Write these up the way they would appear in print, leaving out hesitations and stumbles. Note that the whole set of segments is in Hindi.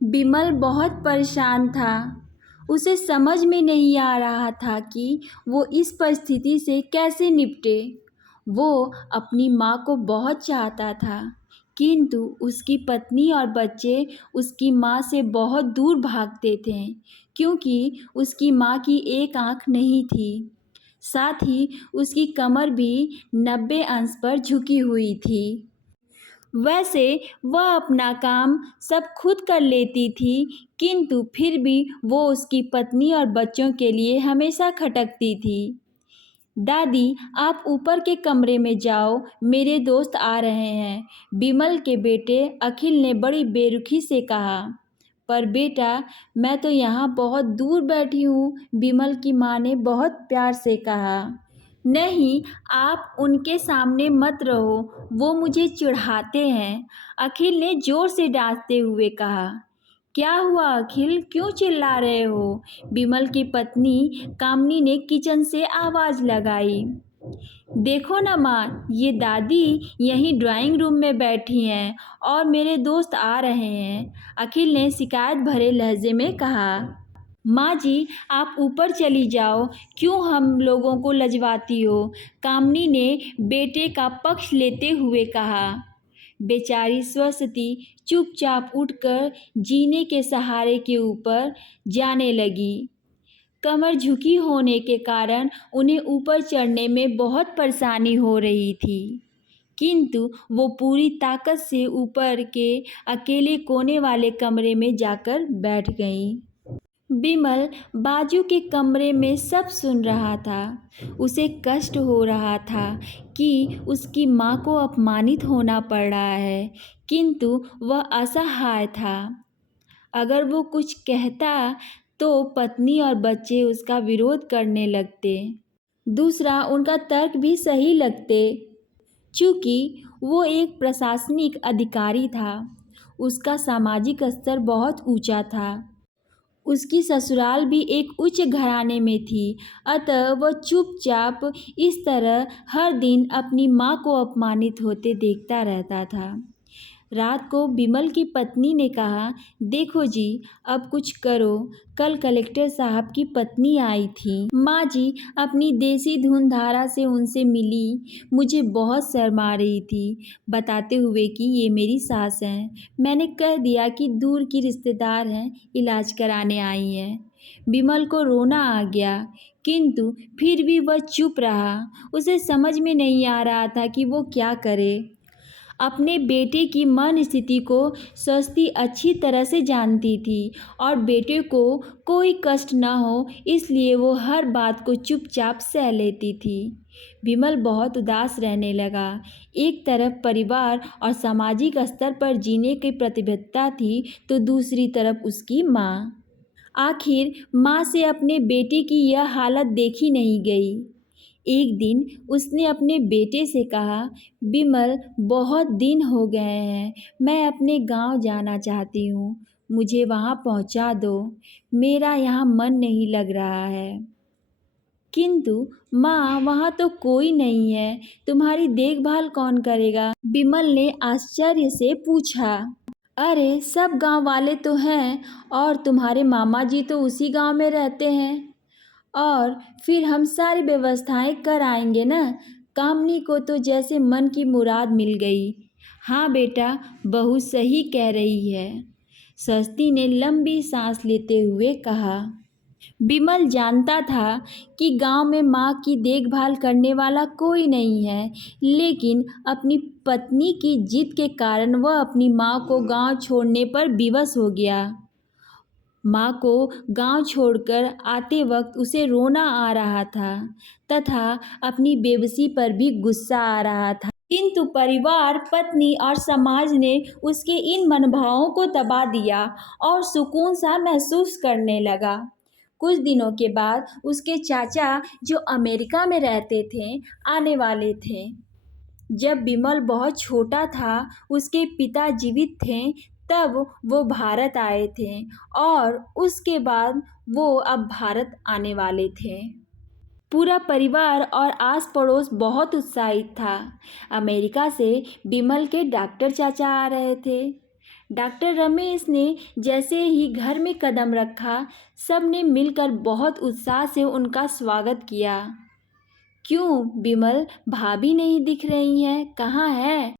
बिमल बहुत परेशान था। उसे समझ में नहीं आ रहा था कि वो इस परिस्थिति से कैसे निपटे। वो अपनी माँ को बहुत चाहता था, किंतु उसकी पत्नी और बच्चे उसकी माँ से बहुत दूर भागते थे, क्योंकि उसकी माँ की एक आँख नहीं थी। साथ ही उसकी कमर भी 90 अंश पर झुकी हुई थी। वैसे वह अपना काम सब खुद कर लेती थी, किंतु फिर भी वो उसकी पत्नी और बच्चों के लिए हमेशा खटकती थी। दादी, आप ऊपर के कमरे में जाओ, मेरे दोस्त आ रहे हैं, बिमल के बेटे अखिल ने बड़ी बेरुखी से कहा। पर बेटा, मैं तो यहाँ बहुत दूर बैठी हूँ, बिमल की माँ ने बहुत प्यार से कहा। नहीं, आप उनके सामने मत रहो, वो मुझे चिढ़ाते हैं, अखिल ने जोर से डांटते हुए कहा। क्या हुआ अखिल, क्यों चिल्ला रहे हो? बिमल की पत्नी कामनी ने किचन से आवाज़ लगाई। देखो ना माँ, ये दादी यहीं ड्राइंग रूम में बैठी हैं और मेरे दोस्त आ रहे हैं, अखिल ने शिकायत भरे लहजे में कहा। माँ जी, आप ऊपर चली जाओ, क्यों हम लोगों को लजवाती हो? कामनी ने बेटे का पक्ष लेते हुए कहा। बेचारी सरस्वती चुपचाप उठकर जीने के सहारे के ऊपर जाने लगी। कमर झुकी होने के कारण उन्हें ऊपर चढ़ने में बहुत परेशानी हो रही थी, किंतु वो पूरी ताकत से ऊपर के अकेले कोने वाले कमरे में जाकर बैठ गईं। बिमल बाजू के कमरे में सब सुन रहा था। उसे कष्ट हो रहा था कि उसकी माँ को अपमानित होना पड़ रहा है, किंतु वह असहाय था। अगर वो कुछ कहता तो पत्नी और बच्चे उसका विरोध करने लगते। दूसरा, उनका तर्क भी सही लगते। चूँकि वो एक प्रशासनिक अधिकारी था, उसका सामाजिक स्तर बहुत ऊंचा था। उसकी ससुराल भी एक उच्च घराने में थी, अतः वह चुपचाप इस तरह हर दिन अपनी माँ को अपमानित होते देखता रहता था। रात को बिमल की पत्नी ने कहा, देखो जी, अब कुछ करो, कल कलेक्टर साहब की पत्नी आई थी। माँ जी अपनी देसी धुन धारा से उनसे मिली, मुझे बहुत शर्मा रही थी, बताते हुए कि ये मेरी सास हैं। मैंने कह दिया कि दूर की रिश्तेदार हैं, इलाज कराने आई हैं। बिमल को रोना आ गया, किंतु फिर भी वह चुप रहा। उसे समझ में नहीं आ रहा था कि वो क्या करे। अपने बेटे की मन स्थिति को सरस्वती अच्छी तरह से जानती थी और बेटे को कोई कष्ट न हो, इसलिए वो हर बात को चुपचाप सह लेती थी। विमल बहुत उदास रहने लगा। एक तरफ परिवार और सामाजिक स्तर पर जीने की प्रतिबद्धता थी, तो दूसरी तरफ उसकी माँ। आखिर माँ से अपने बेटे की यह हालत देखी नहीं गई। एक दिन उसने अपने बेटे से कहा, बिमल, बहुत दिन हो गए हैं, मैं अपने गांव जाना चाहती हूँ, मुझे वहाँ पहुँचा दो, मेरा यहाँ मन नहीं लग रहा है। किंतु माँ, वहाँ तो कोई नहीं है, तुम्हारी देखभाल कौन करेगा? बिमल ने आश्चर्य से पूछा। अरे, सब गांव वाले तो हैं और तुम्हारे मामा जी तो उसी गांव में रहते हैं, और फिर हम सारी व्यवस्थाएं कर आएंगे ना। कामनी को तो जैसे मन की मुराद मिल गई। हाँ बेटा, बहू सही कह रही है, सरस्वती ने लंबी सांस लेते हुए कहा। बिमल जानता था कि गांव में माँ की देखभाल करने वाला कोई नहीं है, लेकिन अपनी पत्नी की जिद के कारण वह अपनी माँ को गांव छोड़ने पर विवश हो गया। माँ को गांव छोड़कर आते वक्त उसे रोना आ रहा था तथा अपनी बेबसी पर भी गुस्सा आ रहा था, किंतु परिवार, पत्नी और समाज ने उसके इन मनभावों को दबा दिया और सुकून सा महसूस करने लगा। कुछ दिनों के बाद उसके चाचा, जो अमेरिका में रहते थे, आने वाले थे। जब बिमल बहुत छोटा था, उसके पिता जीवित थे, तब वो भारत आए थे और उसके बाद वो अब भारत आने वाले थे। पूरा परिवार और आस पड़ोस बहुत उत्साहित था। अमेरिका से बिमल के डॉक्टर चाचा आ रहे थे। डॉक्टर रमेश ने जैसे ही घर में कदम रखा, सब ने मिलकर बहुत उत्साह से उनका स्वागत किया। क्यों विमल, भाभी नहीं दिख रही हैं, कहाँ है?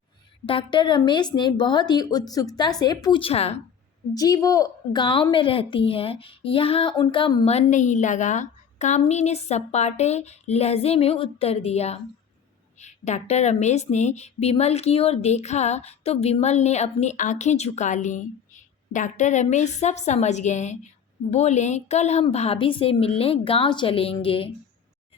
डॉक्टर रमेश ने बहुत ही उत्सुकता से पूछा। जी वो गांव में रहती हैं, यहाँ उनका मन नहीं लगा, कामनी ने सपाटे लहजे में उत्तर दिया। डॉक्टर रमेश ने विमल की ओर देखा तो विमल ने अपनी आंखें झुका लीं। डॉक्टर रमेश सब समझ गए। बोले, कल हम भाभी से मिलने गांव चलेंगे।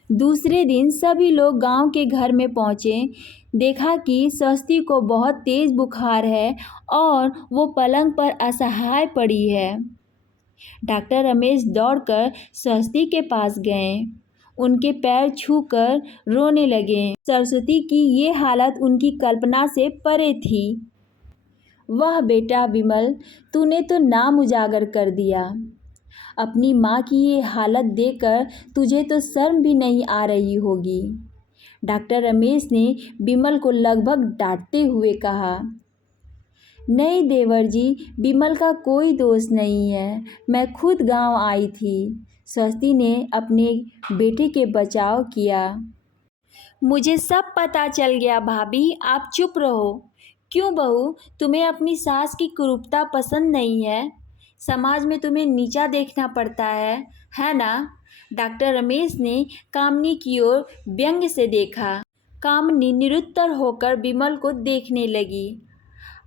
दूसरे दिन सभी लोग गांव के घर में पहुंचे। देखा कि स्वस्ति को बहुत तेज बुखार है और वो पलंग पर असहाय पड़ी है। डॉक्टर रमेश दौड़कर स्वस्ति के पास गए, उनके पैर छूकर रोने लगे। सरस्वती की ये हालत उनकी कल्पना से परे थी। वह बेटा विमल, तूने तो नाम उजागर कर दिया। अपनी माँ की ये हालत देखकर तुझे तो शर्म भी नहीं आ रही होगी। डॉक्टर रमेश ने विमल को लगभग डांटते हुए कहा। नहीं देवर जी, विमल का कोई दोष नहीं है, मैं खुद गांव आई थी। स्वस्ति ने अपने बेटे के बचाव किया। मुझे सब पता चल गया भाभी, आप चुप रहो। क्यों बहू, तुम्हें अपनी सास की कुरूपता पसंद नहीं है? समाज में तुम्हें नीचा देखना पड़ता है ना? डॉक्टर रमेश ने कामनी की ओर व्यंग्य से देखा। कामनी निरुत्तर होकर विमल को देखने लगी।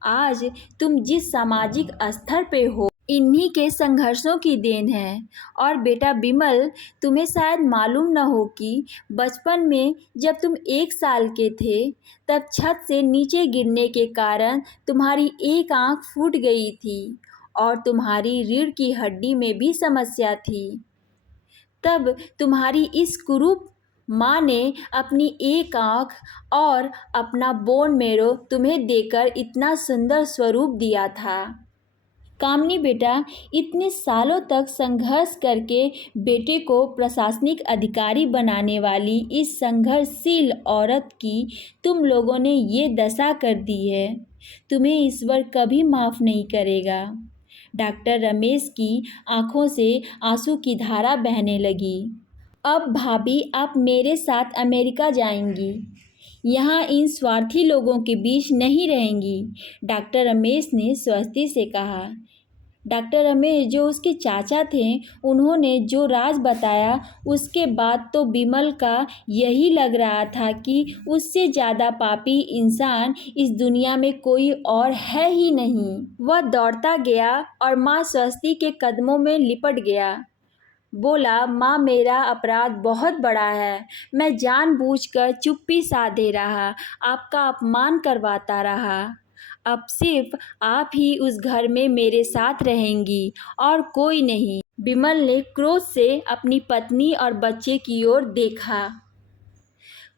आज तुम जिस सामाजिक स्तर पे हो, इन्हीं के संघर्षों की देन है। और बेटा विमल, तुम्हें शायद मालूम न हो कि बचपन में जब तुम 1 साल के थे, तब छत से नीचे गिरने के कारण तुम्हारी एक आंख फूट गई थी और तुम्हारी रीढ़ की हड्डी में भी समस्या थी। तब तुम्हारी इस कुरूप माँ ने अपनी एक आंख और अपना बोन मैरो तुम्हें देकर इतना सुंदर स्वरूप दिया था। कामनी बेटा, इतने सालों तक संघर्ष करके बेटे को प्रशासनिक अधिकारी बनाने वाली इस संघर्षशील औरत की तुम लोगों ने ये दशा कर दी है। तुम्हें ईश्वर कभी माफ़ नहीं करेगा। डॉक्टर रमेश की आंखों से आंसू की धारा बहने लगी। अब भाभी, आप मेरे साथ अमेरिका जाएंगी, यहाँ इन स्वार्थी लोगों के बीच नहीं रहेंगी, डॉक्टर रमेश ने स्वस्ति से कहा। डॉक्टर रमेश जो उसके चाचा थे, उन्होंने जो राज बताया, उसके बाद तो विमल का यही लग रहा था कि उससे ज़्यादा पापी इंसान इस दुनिया में कोई और है ही नहीं। वह दौड़ता गया और माँ स्वस्ति के कदमों में लिपट गया। बोला, माँ, मेरा अपराध बहुत बड़ा है। मैं जानबूझकर चुप्पी साधे रहा, आपका अपमान करवाता रहा। अब सिर्फ आप ही उस घर में मेरे साथ रहेंगी और कोई नहीं। विमल ने क्रोध से अपनी पत्नी और बच्चे की ओर देखा।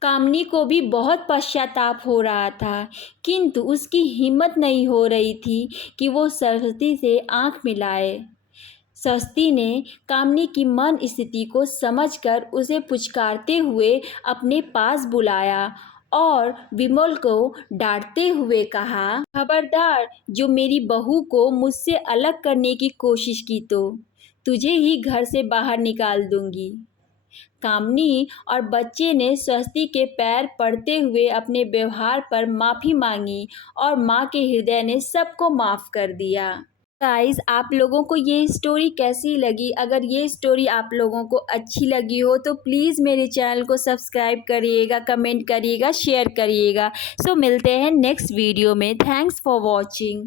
कामनी को भी बहुत पश्चाताप हो रहा था, किंतु उसकी हिम्मत नहीं हो रही थी कि वो सरस्वती से आंख मिलाए। स्वस्ति ने कामनी की मन स्थिति को समझकर उसे पुचकारते हुए अपने पास बुलाया और विमल को डांटते हुए कहा, खबरदार, जो मेरी बहू को मुझसे अलग करने की कोशिश की तो तुझे ही घर से बाहर निकाल दूंगी। कामनी और बच्चे ने स्वस्ति के पैर पड़ते हुए अपने व्यवहार पर माफ़ी मांगी और माँ के हृदय ने सबको माफ़ कर दिया। गाइस, आप लोगों को ये स्टोरी कैसी लगी? अगर ये स्टोरी आप लोगों को अच्छी लगी हो तो प्लीज़ मेरे चैनल को सब्सक्राइब करिएगा, कमेंट करिएगा, शेयर करिएगा। सो मिलते हैं नेक्स्ट वीडियो में। Thanks for watching.